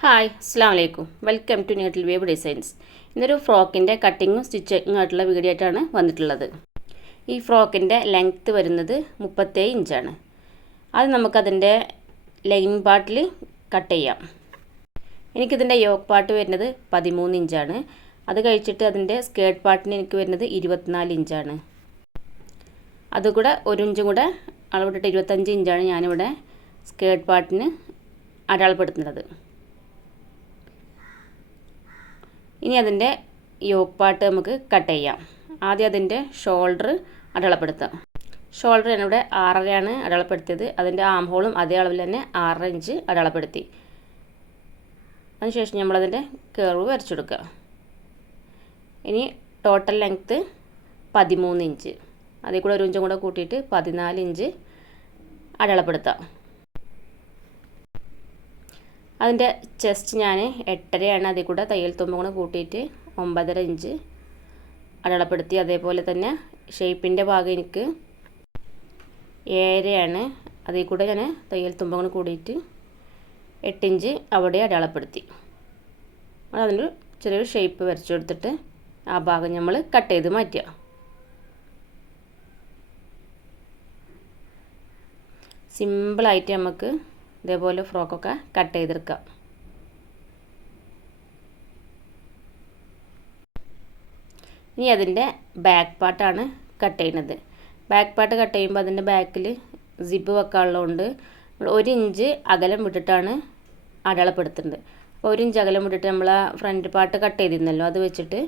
Hi അസ്സാം വലൈക്കും welcome to Needle Wave Designs. ഇന്നൊരു ഫ്രോക്കിൻ്റെ കട്ടിങ്ങും സ്റ്റിച്ചിങ്ങും ആയിട്ടുള്ള വീഡിയോ ആയിട്ടാണ് വന്നിട്ടുള്ളത്. ഈ ഫ്രോക്കിൻ്റെ ലെങ്ത്ത് വരുന്നത് 37 ഇഞ്ചാണ്. അത് നമുക്കതിൻ്റെ ലൈനിങ് പാർട്ടിൽ കട്ട് ചെയ്യാം. എനിക്കിതിൻ്റെ യോക്ക് പാർട്ട് വരുന്നത് 13 ഇഞ്ചാണ്. അത് കഴിച്ചിട്ട് അതിൻ്റെ സ്കേർട്ട് പാർട്ടിന് എനിക്ക് വരുന്നത് 24 ഇഞ്ചാണ്. അതുകൂടെ ഒരു ഇഞ്ചും കൂടെ അളവിട്ടിട്ട് 25 ഇഞ്ചാണ് ഞാനിവിടെ സ്കേർട്ട് പാർട്ടിന് അടയാളപ്പെടുത്തുന്നത്. ഇനി അതിൻ്റെ യോക്ക് പാർട്ട് നമുക്ക് കട്ട് ചെയ്യാം. ആദ്യം അതിൻ്റെ ഷോൾഡർ അടയാളപ്പെടുത്താം. ഷോൾഡർ ഞാനിവിടെ 6.5 അടയാളപ്പെടുത്തിയത്. അതിൻ്റെ ആം ഹോളും അതേ അളവിൽ തന്നെ 6 ഇഞ്ച് അടയാളപ്പെടുത്തി. അതിനുശേഷം നമ്മളതിൻ്റെ കർവ് വരച്ചെടുക്കുക. ഇനി ടോട്ടൽ ലെങ്ത്ത് 13 ഇഞ്ച്, അതിൽ കൂടെ ഒരു ഇഞ്ചും കൂടെ കൂട്ടിയിട്ട് 14 ഇഞ്ച് അടയാളപ്പെടുത്താം. അതിൻ്റെ ചെസ്റ്റ് ഞാൻ 8.5 അതിൽ കൂടെ തയ്യൽ തുമ്പും കൂടെ കൂട്ടിയിട്ട് 9.5 ഇഞ്ച് അടയാളപ്പെടുത്തി. അതേപോലെ തന്നെ ഷേപ്പിൻ്റെ ഭാഗം എനിക്ക് 7.5 അതിൽ കൂടെ ഞാൻ തയ്യൽ തുമ്പും കൂടെ കൂടിയിട്ട് 8 ഇഞ്ച് അവിടെ അടയാളപ്പെടുത്തി. അതിന് ചെറിയൊരു ഷേപ്പ് വരച്ചു കൊടുത്തിട്ട് ആ ഭാഗം നമ്മൾ കട്ട് ചെയ്ത് മാറ്റുക. സിമ്പിളായിട്ട് നമുക്ക് ഇതേപോലെ ഫ്രോക്കൊക്കെ കട്ട് ചെയ്തെടുക്കാം. ഇനി അതിൻ്റെ ബാക്ക് പാർട്ടാണ് കട്ട് ചെയ്യുന്നത്. ബാക്ക് പാർട്ട് കട്ട് ചെയ്യുമ്പോൾ അതിൻ്റെ ബാക്കിൽ സിബ് വെക്കാനുള്ളതുകൊണ്ട് 1 ഇഞ്ച് അകലം വിട്ടിട്ടാണ് അടയാളപ്പെടുത്തുന്നത്. അപ്പോൾ 1 ഇഞ്ച് അകലം വിട്ടിട്ട് നമ്മൾ ആ ഫ്രണ്ട് പാർട്ട് കട്ട് ചെയ്തിരുന്നല്ലോ, അത് വെച്ചിട്ട്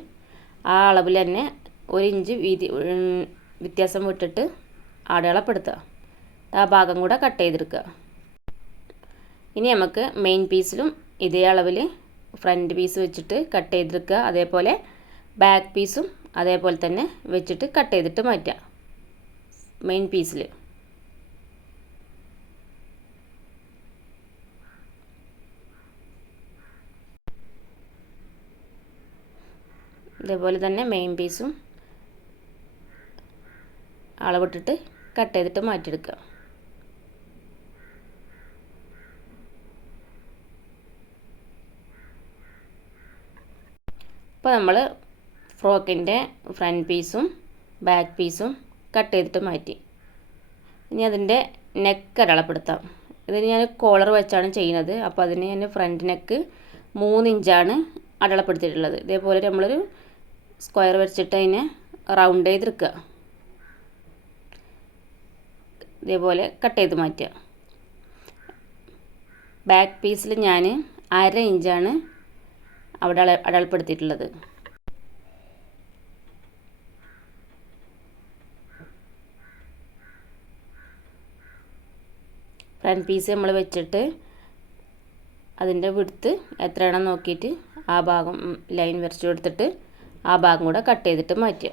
ആ അളവിൽ തന്നെ 1 ഇഞ്ച് വ്യത്യാസം വിട്ടിട്ട് അടയാളപ്പെടുത്തുക. ആ ഭാഗം കൂടെ കട്ട് ചെയ്തെടുക്കുക. ഇനി നമുക്ക് മെയിൻ പീസിലും ഇതേ അളവിൽ ഫ്രണ്ട് പീസ് വെച്ചിട്ട് കട്ട് ചെയ്തെടുക്കുക. അതേപോലെ ബാക്ക് പീസും അതേപോലെ തന്നെ വെച്ചിട്ട് കട്ട് ചെയ്തിട്ട് മാറ്റാം. മെയിൻ പീസിൽ ഇതേപോലെ തന്നെ മെയിൻ പീസും അളവിട്ടിട്ട് കട്ട് ചെയ്തിട്ട് മാറ്റിയെടുക്കുക. ഇപ്പോൾ നമ്മൾ ഫ്രോക്കിൻ്റെ ഫ്രണ്ട് പീസും ബാക്ക് പീസും കട്ട് ചെയ്തിട്ട് മാറ്റി. ഇനി അതിൻ്റെ നെക്ക് അടയാളപ്പെടുത്താം. ഇതിന് ഞാൻ കോളർ വെച്ചാണ് ചെയ്യുന്നത്. അപ്പോൾ അതിന് ഞാൻ ഫ്രണ്ട് നെക്ക് 3 ഇഞ്ചാണ് അടയാളപ്പെടുത്തിയിട്ടുള്ളത്. ഇതേപോലെ നമ്മളൊരു സ്ക്വയർ വരച്ചിട്ട് അതിനെ റൗണ്ട് ചെയ്തെടുക്കുക. ഇതേപോലെ കട്ട് ചെയ്ത് മാറ്റുക. ബാക്ക് പീസിൽ ഞാൻ 1/2 ഇഞ്ചാണ് അവിടെ അടയാളപ്പെടുത്തിയിട്ടുള്ളത്. ഫ്രണ്ട് പീസ് നമ്മൾ വെച്ചിട്ട് അതിൻ്റെ വിഡ്ത്ത് എത്രയാണെന്ന് നോക്കിയിട്ട് ആ ഭാഗം ലൈൻ വരച്ചു കൊടുത്തിട്ട് ആ ഭാഗം കൂടെ കട്ട് ചെയ്തിട്ട് മാറ്റുക.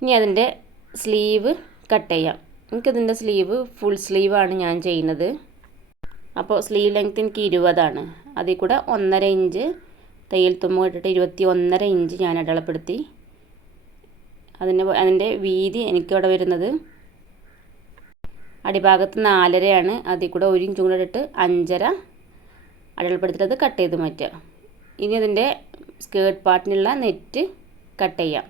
ഇനി അതിൻ്റെ സ്ലീവ് കട്ട് ചെയ്യാം. എനിക്കതിൻ്റെ സ്ലീവ് ഫുൾ സ്ലീവാണ് ഞാൻ ചെയ്യുന്നത്. അപ്പോൾ സ്ലീവ് ലെങ്ത്ത് എനിക്ക് 20 അതിൽ കൂടെ 1.5 ഇഞ്ച് തയ്യൽ തുമ്പ് ഇട്ടിട്ട് 21.5 ഇഞ്ച് ഞാൻ അടയാളപ്പെടുത്തി. അതിൻ്റെ വീതി എനിക്കവിടെ വരുന്നത് അടിഭാഗത്ത് 4.5 അതിൽ കൂടെ 1 ഇഞ്ചും കൂടെ ഇട്ടിട്ട് 5.5 അടയാളപ്പെടുത്തിയിട്ട് അത് കട്ട് ചെയ്ത് മാറ്റുക. ഇനി അതിൻ്റെ സ്കേർട്ട് പാർട്ടിനുള്ള നെറ്റ് കട്ട് ചെയ്യാം.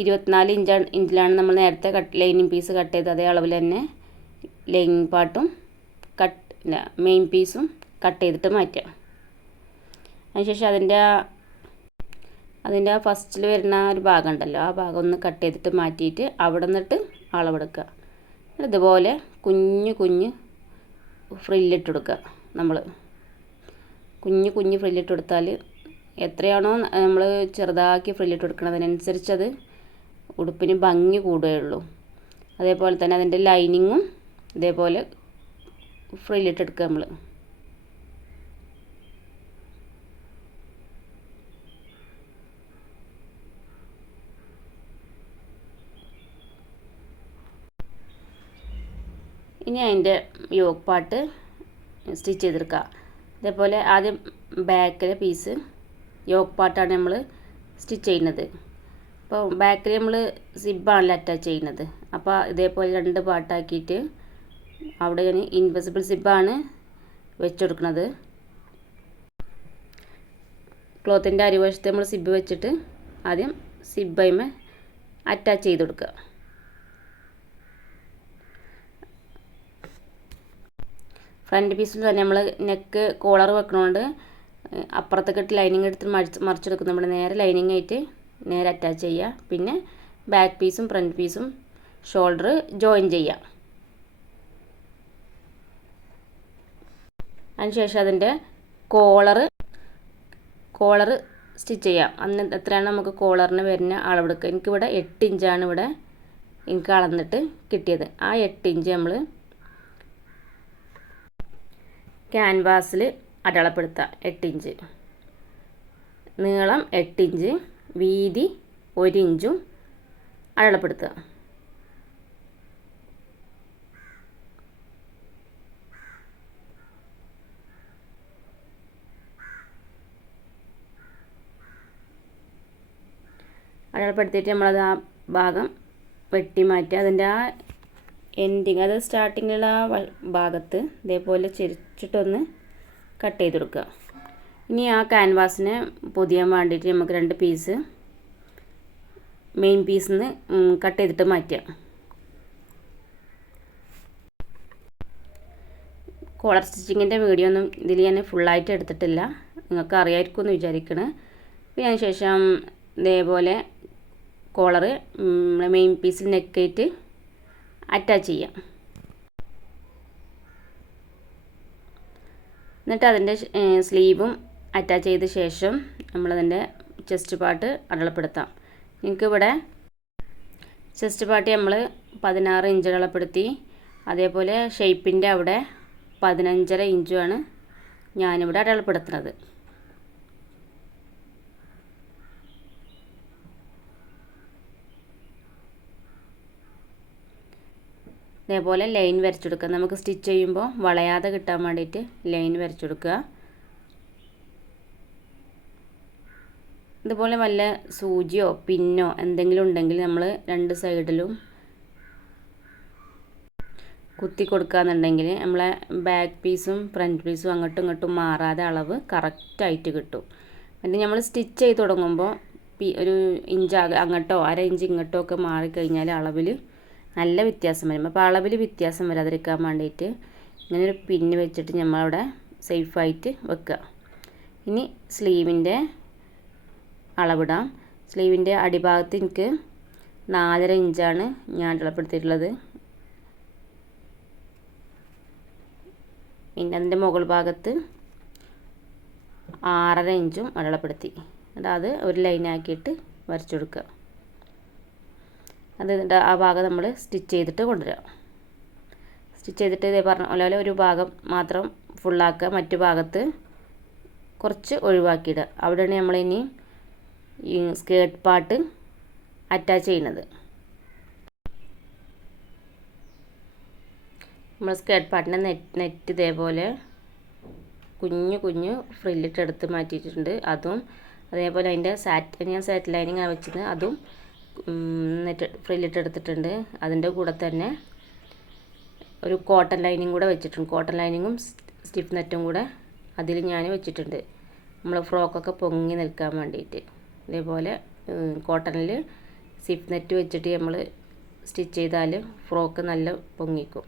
24 ഇഞ്ചിലാണ് നമ്മൾ നേരത്തെ ലൈനിങ് പീസ് കട്ട് ചെയ്ത് അതേ അളവിൽ തന്നെ ലൈനിങ് പാർട്ടും മെയിൻ പീസും കട്ട് ചെയ്തിട്ട് മാറ്റുക. അതിനുശേഷം അതിൻ്റെ ഫസ്റ്റിൽ വരുന്ന ഒരു ഭാഗം ഉണ്ടല്ലോ, ആ ഭാഗം ഒന്ന് കട്ട് ചെയ്തിട്ട് മാറ്റിയിട്ട് അവിടെ നിന്നിട്ട് അളവെടുക്കുക. ഇതുപോലെ കുഞ്ഞ് ഫ്രില്ലിട്ട് കൊടുക്കുക. നമ്മൾ കുഞ്ഞ് ഫ്രില്ലിട്ട് കൊടുത്താൽ എത്രയാണോ നമ്മൾ ചെറുതാക്കി ഫ്രില്ലിട്ട് കൊടുക്കണതിനനുസരിച്ചത് ഉടുപ്പിന് ഭംഗി കൂടുകയുള്ളൂ. അതേപോലെ തന്നെ അതിൻ്റെ ലൈനിങ്ങും ഇതേപോലെ ഫ്രില്ലിട്ടെടുക്കുക നമ്മൾ. ഇനി അതിൻ്റെ യോക്ക് പാർട്ട് സ്റ്റിച്ച് ചെയ്തെടുക്കുക. അതേപോലെ ആദ്യം ബാക്കിലെ പീസ് യോക്ക് പാർട്ടാണ് നമ്മൾ സ്റ്റിച്ച് ചെയ്യുന്നത്. അപ്പോൾ ബാക്കിൽ നമ്മൾ സിബ്ബാണല്ലോ അറ്റാച്ച് ചെയ്യുന്നത്. അപ്പോൾ ഇതേപോലെ 2 പാർട്ടാക്കിയിട്ട് അവിടെ ഞാൻ ഇൻവിസിബിൾ സിബ്ബാണ് വെച്ചെടുക്കുന്നത്. ക്ലോത്തിൻ്റെ അരിവശത്ത് നമ്മൾ സിബ്ബ് വെച്ചിട്ട് ആദ്യം സിബ്ബൈമേ അറ്റാച്ച് ചെയ്ത് കൊടുക്കുക. ഫ്രണ്ട് പീസിൽ തന്നെ നമ്മൾ നെക്ക് കോളർ വെക്കണോണ്ട് അപ്പുറത്തേക്കിട്ട് ലൈനിങ് എടുത്ത് മറിച്ചെടുക്കും. നമ്മൾ നേരെ ലൈനിങ് ആയിട്ട് നേരെ അറ്റാച്ച് ചെയ്യുക. പിന്നെ ബാക്ക് പീസും ഫ്രണ്ട് പീസും ഷോൾഡർ ജോയിൻ ചെയ്യുക. അതിനുശേഷം അതിൻ്റെ കോളർ സ്റ്റിച്ച് ചെയ്യാം. അന്ന് എത്രയാണ് നമുക്ക് കോളറിന് വരുന്ന അളവെടുക്കുക. എനിക്കിവിടെ 8 ഇഞ്ചാണ് ഇവിടെ എനിക്ക് അളന്നിട്ട് കിട്ടിയത്. ആ 8 ഇഞ്ച് നമ്മൾ ക്യാൻവാസിൽ അടയാളപ്പെടുത്തുക. 8 ഇഞ്ച് നീളം, 8 ഇഞ്ച് വീതി, 1 ഇഞ്ചും അടയാളപ്പെടുത്തുക. അടയാളപ്പെടുത്തിയിട്ട് നമ്മളത് ആ ഭാഗം വെട്ടി മാറ്റി അതിൻ്റെ ആ എൻഡിങ്, അത് സ്റ്റാർട്ടിങ്ങിലുള്ള ആ ഭാഗത്ത് ഇതേപോലെ ചെരിച്ചിട്ടൊന്ന് കട്ട് ചെയ്ത് കൊടുക്കുക. ഇനി ആ ക്യാൻവാസിനെ പൊതിയാൻ വേണ്ടിയിട്ട് നമുക്ക് 2 പീസ് മെയിൻ പീസിൽ നിന്ന് കട്ട് ചെയ്തിട്ട് മാറ്റുക. കോളർ സ്റ്റിച്ചിങ്ങിൻ്റെ വീഡിയോ ഒന്നും ഇതിൽ ഞാൻ ഫുള്ളായിട്ട് എടുത്തിട്ടില്ല, നിങ്ങൾക്ക് അറിയാമായിരിക്കും എന്ന് വിചാരിക്കണേ. പിന്നെ അതിന് ശേഷം ഇതേപോലെ കോളറ് മെയിൻ പീസിൽ നെക്കായിട്ട് അറ്റാച്ച് ചെയ്യാം. എന്നിട്ട് അതിൻ്റെ സ്ലീവും അറ്റാച്ച് ചെയ്ത ശേഷം നമ്മളതിൻ്റെ ചെസ്റ്റ് പാർട്ട് അടയാളപ്പെടുത്താം. നിങ്ങൾക്കിവിടെ ചെസ്റ്റ് പാർട്ട് നമ്മൾ 16 ഇഞ്ച് അടയാളപ്പെടുത്തി. അതേപോലെ ഷേപ്പിൻ്റെ അവിടെ 15.5 ഇഞ്ചുമാണ് ഞാനിവിടെ അടയാളപ്പെടുത്തുന്നത്. ഇതേപോലെ ലൈൻ വരച്ചെടുക്കുക. നമുക്ക് സ്റ്റിച്ച് ചെയ്യുമ്പോൾ വളയാതെ കിട്ടാൻ വേണ്ടിയിട്ട് ലൈൻ വരച്ചെടുക്കുക. ഇതുപോലെ വല്ല സൂചിയോ പിന്നോ എന്തെങ്കിലും ഉണ്ടെങ്കിൽ നമ്മൾ 2 സൈഡിലും കുത്തി കൊടുക്കുകയെന്നുണ്ടെങ്കിൽ നമ്മളെ ബാക്ക് പീസും ഫ്രണ്ട് പീസും അങ്ങോട്ടും ഇങ്ങോട്ടും മാറാതെ അളവ് കറക്റ്റായിട്ട് കിട്ടും. എന്നിട്ട് നമ്മൾ സ്റ്റിച്ച് ചെയ്ത് തുടങ്ങുമ്പോൾ ഒരു ഇഞ്ച് അങ്ങോട്ടോ 1/2 ഇഞ്ച് ഇങ്ങോട്ടോ ഒക്കെ മാറിക്കഴിഞ്ഞാൽ അളവിൽ നല്ല വ്യത്യാസം വരും. അപ്പോൾ അളവിൽ വ്യത്യാസം വരാതിരിക്കാൻ വേണ്ടിയിട്ട് ഇങ്ങനൊരു പിന്ന് വെച്ചിട്ട് നമ്മളവിടെ സേഫായിട്ട് വെക്കുക. ഇനി സ്ലീവിൻ്റെ അളവിടാം. സ്ലീവിൻ്റെ അടിഭാഗത്ത് എനിക്ക് 4.5 ഇഞ്ചാണ് ഞാൻ അടയാളപ്പെടുത്തിയിട്ടുള്ളത്. പിന്നെ അതിൻ്റെ മുകൾ ഭാഗത്ത് 6.5 ഇഞ്ചും അടയാളപ്പെടുത്തി. എന്നിട്ട് അത് ഒരു ലൈനാക്കിയിട്ട് വരച്ചു കൊടുക്കുക. അത് ആ ഭാഗം നമ്മൾ സ്റ്റിച്ച് ചെയ്തിട്ട് കൊണ്ടുവരിക. സ്റ്റിച്ച് ചെയ്തിട്ട് ഇതേ പറഞ്ഞ പോലെ ഒരു ഭാഗം മാത്രം ഫുള്ളാക്കുക, മറ്റു ഭാഗത്ത് കുറച്ച് ഒഴിവാക്കിയിടുക. അവിടെയാണ് നമ്മളിനി ഈ സ്കേർട്ട് പാർട്ട് അറ്റാച്ച് ചെയ്യുന്നത്. നമ്മൾ സ്കേർട്ട് പാർട്ടിൻ്റെ നെറ്റ് ഇതേപോലെ കുഞ്ഞു ഫ്രില്ലിട്ടെടുത്ത് മാറ്റിയിട്ടുണ്ട്. അതും അതേപോലെ അതിൻ്റെ ഞാൻ സാറ്റ് ലൈനിങ് വെച്ചത് അതും നെറ്റ് ഫ്രില്ലിട്ടെടുത്തിട്ടുണ്ട്. അതിൻ്റെ കൂടെ തന്നെ ഒരു കോട്ടൺ ലൈനിങ് കൂടെ വെച്ചിട്ടുണ്ട്. കോട്ടൺ ലൈനിങ്ങും സ്റ്റിഫ് നെറ്റും കൂടെ അതിൽ ഞാൻ വെച്ചിട്ടുണ്ട്, നമ്മൾ ഫ്രോക്കൊക്കെ പൊങ്ങി നിൽക്കാൻ വേണ്ടിയിട്ട്. ഇതേപോലെ കോട്ടണിൽ സ്റ്റിഫ് നെറ്റ് വെച്ചിട്ട് നമ്മൾ സ്റ്റിച്ച് ചെയ്താൽ ഫ്രോക്ക് നല്ല പൊങ്ങിക്കും.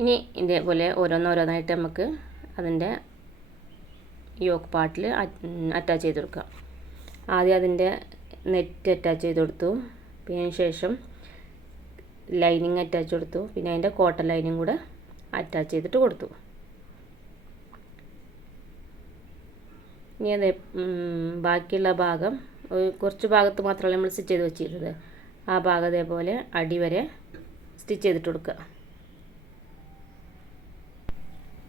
ഇനി ഇതേപോലെ ഓരോന്നോരോന്നായിട്ട് നമുക്ക് അതിൻ്റെ യോക്ക് പാർട്ടിൽ അറ്റാച്ച് ചെയ്ത് കൊടുക്കാം. ആദ്യം അതിൻ്റെ നെറ്റ് അറ്റാച്ച് ചെയ്ത് കൊടുത്തു, പിന്നെ അതിന് ശേഷം ലൈനിങ് അറ്റാച്ച് കൊടുത്തു, പിന്നെ അതിൻ്റെ കോട്ടൺ ലൈനിങ് കൂടെ അറ്റാച്ച് ചെയ്തിട്ട് കൊടുത്തു. ഇനി അത് ബാക്കിയുള്ള ഭാഗം കുറച്ച് ഭാഗത്ത് മാത്രമല്ല നമ്മൾ സ്റ്റിച്ച് ചെയ്ത് വെച്ചിരുന്നത്, ആ ഭാഗം അതേപോലെ അടിവരെ സ്റ്റിച്ച് ചെയ്തിട്ട് കൊടുക്കുക.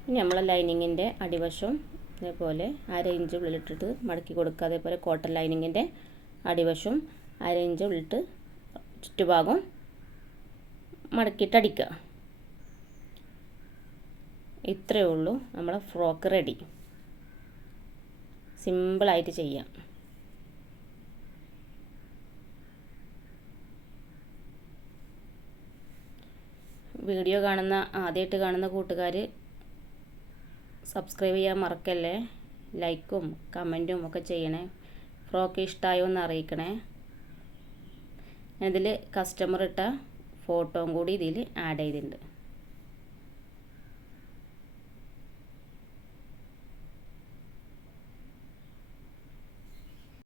ഇനി നമ്മൾ ലൈനിങ്ങിൻ്റെ അടിവശം ഇതേപോലെ 1/2 ഇഞ്ച് ഉള്ളിലിട്ടിട്ട് മടക്കി കൊടുക്കുക. അതേപോലെ കോട്ടൺ ലൈനിങ്ങിൻ്റെ അടിവശം 1/2 ഇഞ്ച് ഉള്ളിട്ട് ചുറ്റുഭാഗം മടക്കിയിട്ട് അടിക്കുക. ഇത്രയേ ഉള്ളൂ നമ്മളെ ഫ്രോക്ക് റെഡി. സിമ്പിളായിട്ട് ചെയ്യാം. വീഡിയോ ആദ്യമായിട്ട് കാണുന്ന കൂട്ടുകാർ സബ്സ്ക്രൈബ് ചെയ്യാൻ മറക്കല്ലേ. ലൈക്കും കമൻറ്റും ഒക്കെ ചെയ്യണേ. ഫ്രോക്ക് ഇഷ്ടമായോ എന്ന് അറിയിക്കണേ. ഇതിൽ കസ്റ്റമർ ഇട്ട ഫോട്ടോയും കൂടി ഇതിൽ ആഡ് ചെയ്തിട്ടുണ്ട്.